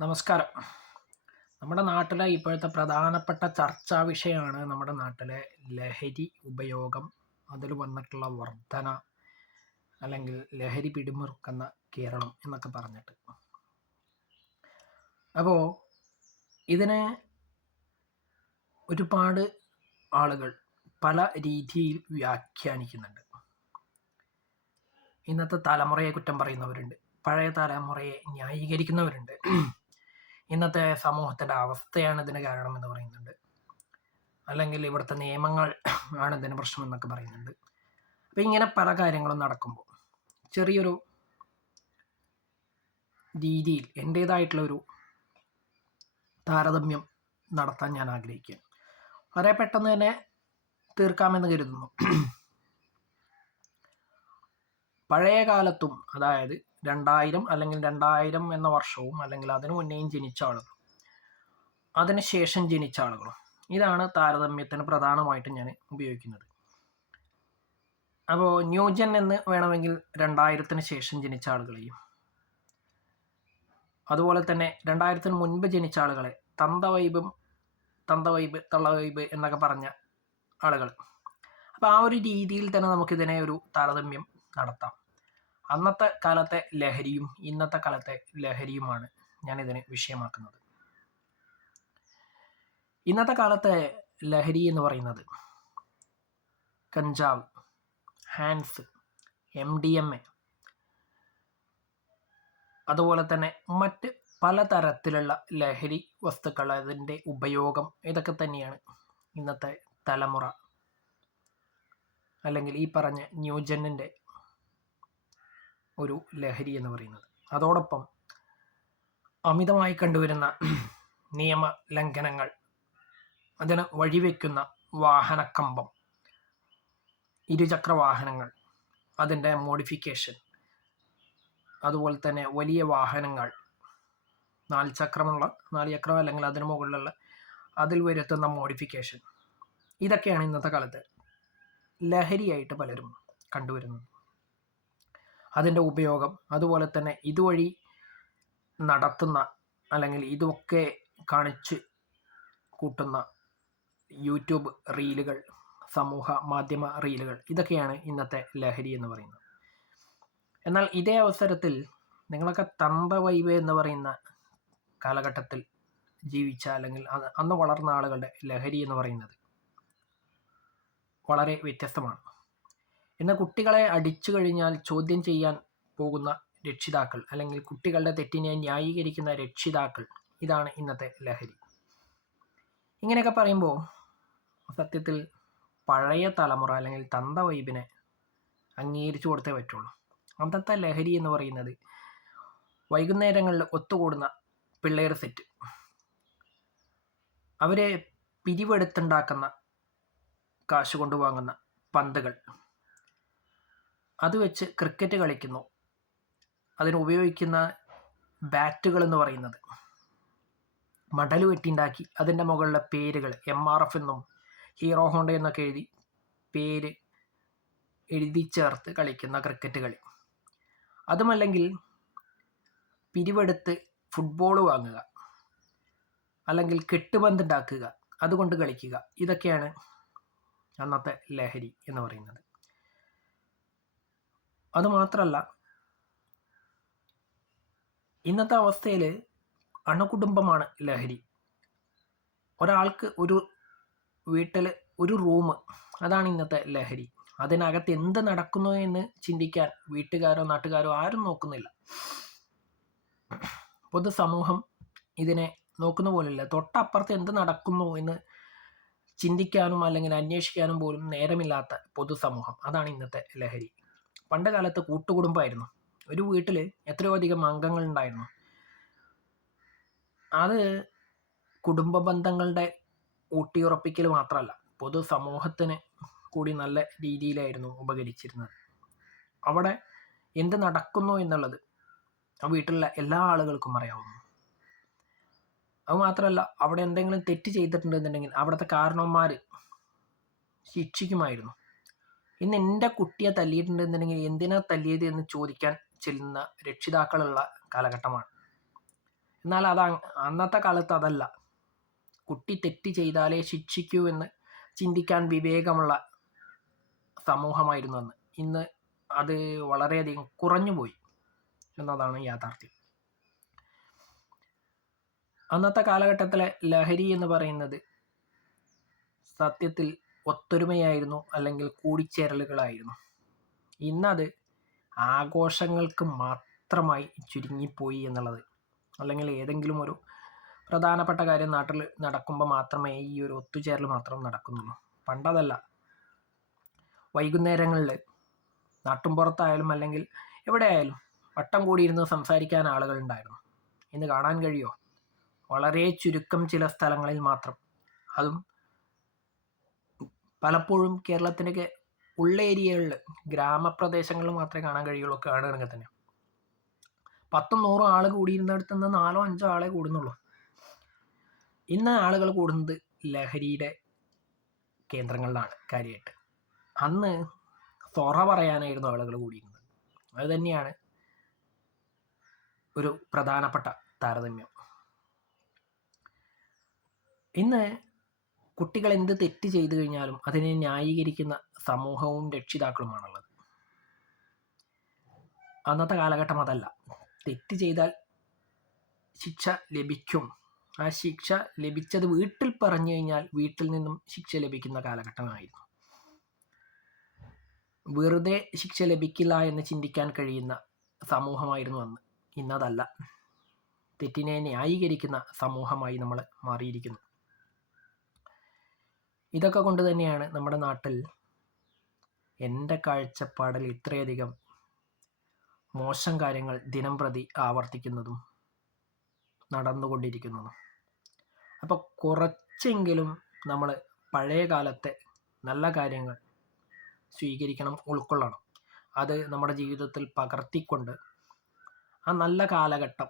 നമസ്കാരം. നമ്മുടെ നാട്ടിലെ ഇപ്പോഴത്തെ പ്രധാനപ്പെട്ട ചർച്ചാ വിഷയമാണ് നമ്മുടെ നാട്ടിലെ ലഹരി ഉപയോഗം, അതിൽ വന്നിട്ടുള്ള വർധന, അല്ലെങ്കിൽ ലഹരി പിടിമുറുക്കുന്ന കേരളം എന്നൊക്കെ പറഞ്ഞിട്ട്. അപ്പോൾ ഇതിനെ ഒരുപാട് ആളുകൾ പല രീതിയിൽ വ്യാഖ്യാനിക്കുന്നുണ്ട്. ഇന്നത്തെ തലമുറയെ കുറ്റം പറയുന്നവരുണ്ട്, പഴയ തലമുറയെ ന്യായീകരിക്കുന്നവരുണ്ട്. ഇന്നത്തെ സമൂഹത്തിൻ്റെ അവസ്ഥയാണ് ഇതിന് കാരണമെന്ന് പറയുന്നുണ്ട്, അല്ലെങ്കിൽ ഇവിടുത്തെ നിയമങ്ങൾ ആണ് ഇതിന് പ്രശ്നം എന്നൊക്കെ പറയുന്നുണ്ട്. അപ്പം ഇങ്ങനെ പല കാര്യങ്ങളും നടക്കുമ്പോൾ ചെറിയൊരു രീതിയിൽ എൻ്റേതായിട്ടുള്ളൊരു താരതമ്യം നടത്താൻ ഞാൻ ആഗ്രഹിക്കുകയാണ്. വളരെ പെട്ടെന്ന് തന്നെ തീർക്കാമെന്ന് കരുതുന്നു. പഴയ കാലത്തും, അതായത് 2000 അല്ലെങ്കിൽ 2000 എന്ന വർഷവും അല്ലെങ്കിൽ അതിനു മുന്നേയും ജനിച്ച ആളുകളും അതിനുശേഷം ജനിച്ച ആളുകളും, ഇതാണ് താരതമ്യത്തിന് പ്രധാനമായിട്ടും ഞാൻ ഉപയോഗിക്കുന്നത്. അപ്പോൾ ന്യൂജൻ എന്ന് വേണമെങ്കിൽ 2000-ന് ശേഷം ജനിച്ച ആളുകളെയും, അതുപോലെ തന്നെ 2000-ന് മുൻപ് ജനിച്ച ആളുകളെ തന്ത വൈബ് തള്ള വൈബ് എന്നൊക്കെ പറഞ്ഞ ആളുകൾ. അപ്പോൾ ആ ഒരു രീതിയിൽ തന്നെ നമുക്കിതിനെ ഒരു താരതമ്യം നടത്താം. അന്നത്തെ കാലത്തെ ലഹരിയും ഇന്നത്തെ കാലത്തെ ലഹരിയുമാണ് ഞാനിതിനെ വിഷയമാക്കുന്നത്. ഇന്നത്തെ കാലത്തെ ലഹരി എന്ന് പറയുന്നത് കഞ്ചാവ്, ഹാൻസ്, MDMA, അതുപോലെ തന്നെ മറ്റ് പലതരത്തിലുള്ള ലഹരി വസ്തുക്കൾ, അതിൻ്റെ ഉപയോഗം, ഇതൊക്കെ തന്നെയാണ് ഇന്നത്തെ തലമുറ അല്ലെങ്കിൽ ഈ പറഞ്ഞ ന്യൂജനിൻ്റെ ഒരു ലഹരി എന്ന് പറയുന്നത്. അതോടൊപ്പം അമിതമായി കണ്ടുവരുന്ന നിയമ ലംഘനങ്ങൾ, അതിന് വഴിവെക്കുന്ന വാഹനക്കമ്പം, ഇരുചക്ര വാഹനങ്ങൾ, അതിൻ്റെ മോഡിഫിക്കേഷൻ, അതുപോലെ തന്നെ വലിയ വാഹനങ്ങൾ, 4 ചക്രം അല്ലെങ്കിൽ അതിന് മുകളിലുള്ള അതിൽ വരുത്തുന്ന മോഡിഫിക്കേഷൻ, ഇതൊക്കെയാണ് ഇന്നത്തെ കാലത്ത് ലഹരിയായിട്ട് പലരും കണ്ടുവരുന്നത്. അതിൻ്റെ ഉപയോഗം, അതുപോലെ തന്നെ ഇതുവഴി നടത്തുന്ന അല്ലെങ്കിൽ ഇതൊക്കെ കാണിച്ച് കൂട്ടുന്ന യൂട്യൂബ് റീലുകൾ, സമൂഹ മാധ്യമ റീലുകൾ, ഇതൊക്കെയാണ് ഇന്നത്തെ ലഹരി എന്ന് പറയുന്നത്. എന്നാൽ ഇതേ അവസരത്തിൽ നിങ്ങളൊക്കെ തന്ത വൈബ് എന്ന് പറയുന്ന കാലഘട്ടത്തിൽ ജീവിച്ച അല്ലെങ്കിൽ അന്ന് വളർന്ന ആളുകളുടെ ലഹരി എന്ന് പറയുന്നത് വളരെ വ്യത്യസ്തമാണ്. ഇന്ന് കുട്ടികളെ അടിച്ചു കഴിഞ്ഞാൽ ചോദ്യം ചെയ്യാൻ പോകുന്ന രക്ഷിതാക്കൾ, അല്ലെങ്കിൽ കുട്ടികളുടെ തെറ്റിനെ ന്യായീകരിക്കുന്ന രക്ഷിതാക്കൾ, ഇതാണ് ഇന്നത്തെ ലഹരി. ഇങ്ങനെയൊക്കെ പറയുമ്പോൾ സത്യത്തിൽ പഴയ തലമുറ അല്ലെങ്കിൽ തന്ത വൈബിനെ അംഗീകരിച്ചു കൊടുത്തേ പറ്റുള്ളൂ. അന്നത്തെ ലഹരി എന്ന് പറയുന്നത് വൈകുന്നേരങ്ങളിൽ ഒത്തുകൂടുന്ന പിള്ളേർ സെറ്റ്, അവരെ പിരിവെടുത്തുണ്ടാക്കുന്ന കാശ് കൊണ്ട് വാങ്ങുന്ന പന്തുകൾ, അത് വെച്ച് ക്രിക്കറ്റ് കളിക്കുന്നു. അതിന് ഉപയോഗിക്കുന്ന ബാറ്റുകൾ എന്ന് പറയുന്നത് മടൽ വെട്ടിണ്ടാക്കി അതിൻ്റെ മുകളിലെ പേരുകൾ MRF എന്നും ഹീറോ ഹോണ്ട എന്നൊക്കെ പേര് എഴുതി ചേർത്ത് കളിക്കുന്ന ക്രിക്കറ്റ് കളി. അതുമല്ലെങ്കിൽ പിരിവെടുത്ത് ഫുട്ബോൾ വാങ്ങുക, അല്ലെങ്കിൽ കെട്ടുപന്ത് ഉണ്ടാക്കുക, അതുകൊണ്ട് കളിക്കുക, ഇതൊക്കെയാണ് അന്നത്തെ ലഹരി എന്ന് പറയുന്നത്. അതുമാത്രമല്ല, ഇന്നത്തെ അവസ്ഥയിൽ അണുകുടുംബമാണ് ലഹരി. ഒരാൾക്ക് ഒരു വീട്ടിൽ ഒരു റൂം, അതാണ് ഇന്നത്തെ ലഹരി. അതിനകത്ത് എന്ത് നടക്കുന്നു എന്ന് ചിന്തിക്കാൻ വീട്ടുകാരോ നാട്ടുകാരോ ആരും നോക്കുന്നില്ല. പൊതുസമൂഹം ഇതിനെ നോക്കുന്ന പോലില്ല. തൊട്ടപ്പുറത്ത് എന്ത് നടക്കുന്നു എന്ന് ചിന്തിക്കാനും അല്ലെങ്കിൽ അന്വേഷിക്കാനും പോലും നേരമില്ലാത്ത പൊതുസമൂഹം, അതാണ് ഇന്നത്തെ ലഹരി. പണ്ട് കാലത്ത് കൂട്ടുകുടുംബമായിരുന്നു. ഒരു വീട്ടിൽ എത്രയോ അധികം അംഗങ്ങൾ ഉണ്ടായിരുന്നു. അത് കുടുംബ ബന്ധങ്ങളുടെ ഊട്ടിയുറപ്പിക്കൽ മാത്രമല്ല, പൊതുസമൂഹത്തിന് കൂടി നല്ല രീതിയിലായിരുന്നു ഉപകരിച്ചിരുന്നത്. അവിടെ എന്ത് നടക്കുന്നു എന്നുള്ളത് ആ വീട്ടിലുള്ള എല്ലാ ആളുകൾക്കും അറിയാവുന്നു. അതുമാത്രമല്ല, അവിടെ എന്തെങ്കിലും തെറ്റ് ചെയ്തിട്ടുണ്ടെന്നുണ്ടെങ്കിൽ അവിടുത്തെ കാരണവന്മാർ ശിക്ഷിക്കുമായിരുന്നു. ഇന്ന് എൻ്റെ കുട്ടിയെ തല്ലിയിട്ടുണ്ടെന്നുണ്ടെങ്കിൽ എന്തിനാ തല്ലിയത് എന്ന് ചോദിക്കാൻ ചെല്ലുന്ന രക്ഷിതാക്കളുള്ള കാലഘട്ടമാണ്. എന്നാൽ അന്നത്തെ കാലത്ത് അതല്ല. കുട്ടി തെറ്റ് ചെയ്താലേ ശിക്ഷിക്കൂ എന്ന് ചിന്തിക്കാൻ വിവേകമുള്ള സമൂഹമായിരുന്നു അന്ന്. ഇന്ന് അത് വളരെയധികം കുറഞ്ഞുപോയി എന്നതാണ് യാഥാർത്ഥ്യം. അന്നത്തെ കാലഘട്ടത്തിലെ ലഹരി എന്ന് പറയുന്നത് സത്യത്തിൽ ഒത്തൊരുമയായിരുന്നു, അല്ലെങ്കിൽ കൂടിച്ചേരലുകളായിരുന്നു. ഇന്നത് ആഘോഷങ്ങൾക്ക് മാത്രമായി ചുരുങ്ങിപ്പോയി എന്നുള്ളത്, അല്ലെങ്കിൽ ഏതെങ്കിലും ഒരു പ്രധാനപ്പെട്ട കാര്യം നാട്ടിൽ നടക്കുമ്പോൾ മാത്രമേ ഈ ഒരു ഒത്തുചേരൽ മാത്രം നടക്കുന്നുള്ളൂ. പണ്ടതല്ല. വൈകുന്നേരങ്ങളിൽ നാട്ടുംപുറത്തായാലും അല്ലെങ്കിൽ എവിടെയായാലും വട്ടം കൂടിയിരുന്ന് സംസാരിക്കാൻ ആളുകളുണ്ടായിരുന്നു. ഇന്ന് കാണാൻ കഴിയുമോ? വളരെ ചുരുക്കം ചില സ്ഥലങ്ങളിൽ മാത്രം. അതും പലപ്പോഴും കേരളത്തിൻ്റെ ഉള്ള ഏരിയകളിൽ, ഗ്രാമപ്രദേശങ്ങളിൽ മാത്രമേ കാണാൻ കഴിയുള്ളൂ. കാണുകയാണെങ്കിൽ തന്നെ 10-100 ആൾ കൂടിയിരുന്നിടത്ത് നിന്ന് 4-5 ആളെ കൂടുന്നുള്ളൂ. ഇന്ന് ആളുകൾ കൂടുന്നത് ലഹരിയുടെ കേന്ദ്രങ്ങളിലാണ് കാര്യമായിട്ട്. അന്ന് സൊറ പറയാനായിരുന്നു ആളുകൾ കൂടിയിരുന്നത്. അത് തന്നെയാണ് ഒരു പ്രധാനപ്പെട്ട താരതമ്യം. ഇന്ന് കുട്ടികൾ എന്ത് തെറ്റ് ചെയ്തു കഴിഞ്ഞാലും അതിനെ ന്യായീകരിക്കുന്ന സമൂഹവും രക്ഷിതാക്കളുമാണുള്ളത്. അന്നത്തെ കാലഘട്ടം അതല്ല. തെറ്റ് ചെയ്താൽ ശിക്ഷ ലഭിക്കും. ആ ശിക്ഷ ലഭിച്ചത് വീട്ടിൽ പറഞ്ഞു കഴിഞ്ഞാൽ വീട്ടിൽ നിന്നും ശിക്ഷ ലഭിക്കുന്ന കാലഘട്ടമായിരുന്നു. വെറുതെ ശിക്ഷ ലഭിക്കില്ല എന്ന് ചിന്തിക്കാൻ കഴിയുന്ന സമൂഹമായിരുന്നു അന്ന്. ഇന്നതല്ല. തെറ്റിനെ ന്യായീകരിക്കുന്ന സമൂഹമായി നമ്മൾ മാറിയിരിക്കുന്നു. ഇതൊക്കെ കൊണ്ട് തന്നെയാണ് നമ്മുടെ നാട്ടിൽ എൻ്റെ കാഴ്ചപ്പാടിൽ ഇത്രയധികം മോശം കാര്യങ്ങൾ ദിനം പ്രതി ആവർത്തിക്കുന്നതും നടന്നുകൊണ്ടിരിക്കുന്നതും. അപ്പോൾ കുറച്ചെങ്കിലും നമ്മൾ പഴയ കാലത്തെ നല്ല കാര്യങ്ങൾ സ്വീകരിക്കണം, ഉൾക്കൊള്ളണം. അത് നമ്മുടെ ജീവിതത്തിൽ പകർത്തിക്കൊണ്ട് ആ നല്ല കാലഘട്ടം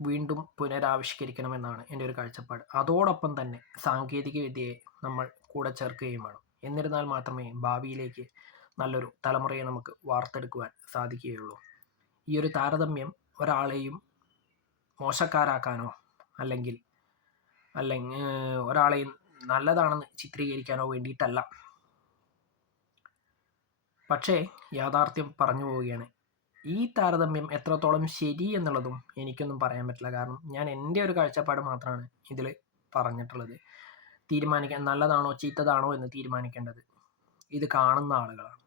വീണ്ടും പുനരാവിഷ്കരിക്കണമെന്നാണ് എൻ്റെ ഒരു കാഴ്ചപ്പാട്. അതോടൊപ്പം തന്നെ സാങ്കേതിക വിദ്യയെ നമ്മൾ കൂടെ ചേർക്കുകയും വേണം. എന്നിരുന്നാൽ മാത്രമേ ഭാവിയിലേക്ക് നല്ലൊരു തലമുറയെ നമുക്ക് വാർത്തെടുക്കുവാൻ സാധിക്കുകയുള്ളൂ. ഈ ഒരു താരതമ്യം ഒരാളെയും മോശക്കാരാക്കാനോ അല്ലെങ്കിൽ ഒരാളെയും നല്ലതാണെന്ന് ചിത്രീകരിക്കാനോ വേണ്ടിയിട്ടല്ല. പക്ഷേ യാഥാർത്ഥ്യം പറഞ്ഞു പോവുകയാണ്. ഈ താരതമ്യം എത്രത്തോളം ശരി എന്നുള്ളതും എനിക്കൊന്നും പറയാൻ പറ്റില്ല. കാരണം ഞാൻ എൻ്റെ ഒരു കാഴ്ചപ്പാട് മാത്രമാണ് ഇതിൽ പറഞ്ഞിട്ടുള്ളത്. നല്ലതാണോ ചീത്തതാണോ എന്ന് തീരുമാനിക്കേണ്ടത് ഇത് കാണുന്ന ആളുകളാണ്.